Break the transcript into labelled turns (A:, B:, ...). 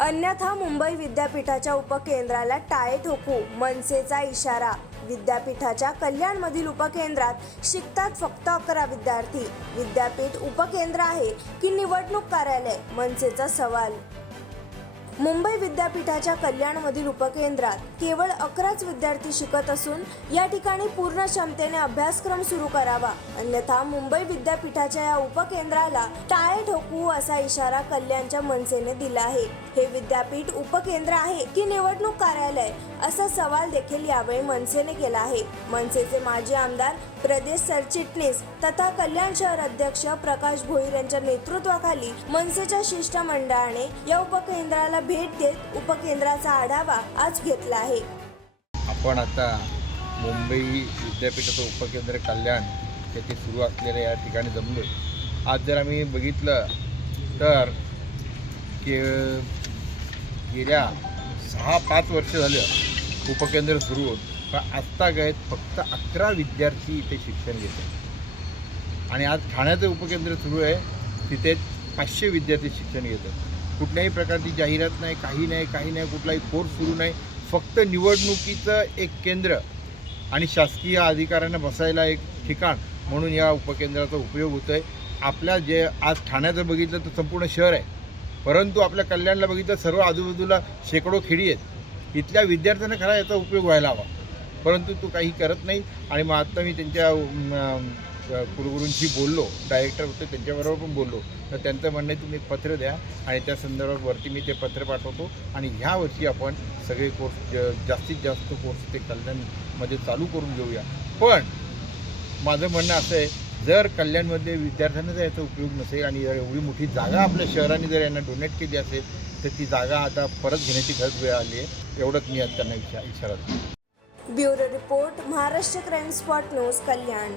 A: अन्यथा मुंबई विद्यापीठाच्या उपकेंद्राला टाळे ठोकू मनसेचा इशारा. विद्यापीठाच्या कल्याणमधील उपकेंद्रात शिकतात फक्त अकरा विद्यार्थी. विद्यापीठ उपकेंद्र आहे की निवडणूक कार्यालय? मनसेचा सवाल. मुंबई विद्यापीठाच्या कल्याणमधील उपकेंद्रात केवळ अकराच विद्यार्थी शिकत असून या ठिकाणी पूर्ण क्षमतेने अभ्यासक्रम सुरू करावा. अन्यथा मुंबई विद्यापीठाच्या या उपकेंद्राला टाळे ठोकू असा इशारा कल्याणच्या मनसेने दिला आहे. हे विद्यापीठ उपकेंद्र आहे की निवडणूक कार्यालय असा सवाल देखील यावेळी मनसेने केला आहे. मनसेचे माजी आमदार प्रदेश सरचिटणीस तथा कल्याण शहर अध्यक्ष प्रकाश भोईर यांच्या नेतृत्वाखाली मनसेच्या शिष्टमंडळाने या उपकेंद्राला भेट देत उपकेंद्राचा आढावा आज घेतला आहे.
B: आपण आता मुंबई विद्यापीठाचं उपकेंद्र कल्याण येथे सुरू असलेल्या या ठिकाणी जमलो आज जर आम्ही बघितलं तर के गेल्या सहा पाच वर्ष झालं उपकेंद्र सुरू होत पण आत्तागत फक्त अकरा विद्यार्थी इथे शिक्षण घेतात आणि आज ठाण्याचं उपकेंद्र सुरू आहे तिथे पाचशे विद्यार्थी शिक्षण घेतात कुठल्याही प्रकारची जाहिरात नाही काही नाही काही नाही कुठलाही कोर्स सुरू नाही. फक्त निवडणुकीचं एक केंद्र आणि शासकीय अधिकाऱ्यांना बसायला एक ठिकाण म्हणून या उपकेंद्राचा उपयोग होतो आहे आपल्या जे आज ठाण्याचं बघितलं तर संपूर्ण शहर आहे. परंतु आपल्या कल्याणला बघितलं सर्व आजूबाजूला शेकडो खेडी आहेत. इथल्या विद्यार्थ्यांना खरा याचा उपयोग व्हायला हवा. परंतु तो काही करत नाही. आणि मग आत्ता मी त्यांच्या कुलगुरूंशी बोललो डायरेक्टर होते त्यांच्याबरोबर पण बोललो. तर त्यांचं म्हणणं आहे तुम्ही एक पत्र द्या आणि त्या संदर्भात वरती मी ते पत्र पाठवतो. आणि ह्या वर्षी आपण सगळे कोर्स जास्तीत जास्त कोर्स ते कल्याणमध्ये चालू करून घेऊया. पण माझं म्हणणं असं आहे जर कल्याणमध्ये विद्यार्थ्यांना जर याचा उपयोग नसेल आणि जर एवढी मोठी जागा आपल्या शहराने जर यांना डोनेट केली असेल तर ती जागा आता परत घेण्याची गरज वेळ आली आहे. एवढंच मी आज त्यांना विचार इशारा
A: bureau report Maharashtra crime spot news Kalyan.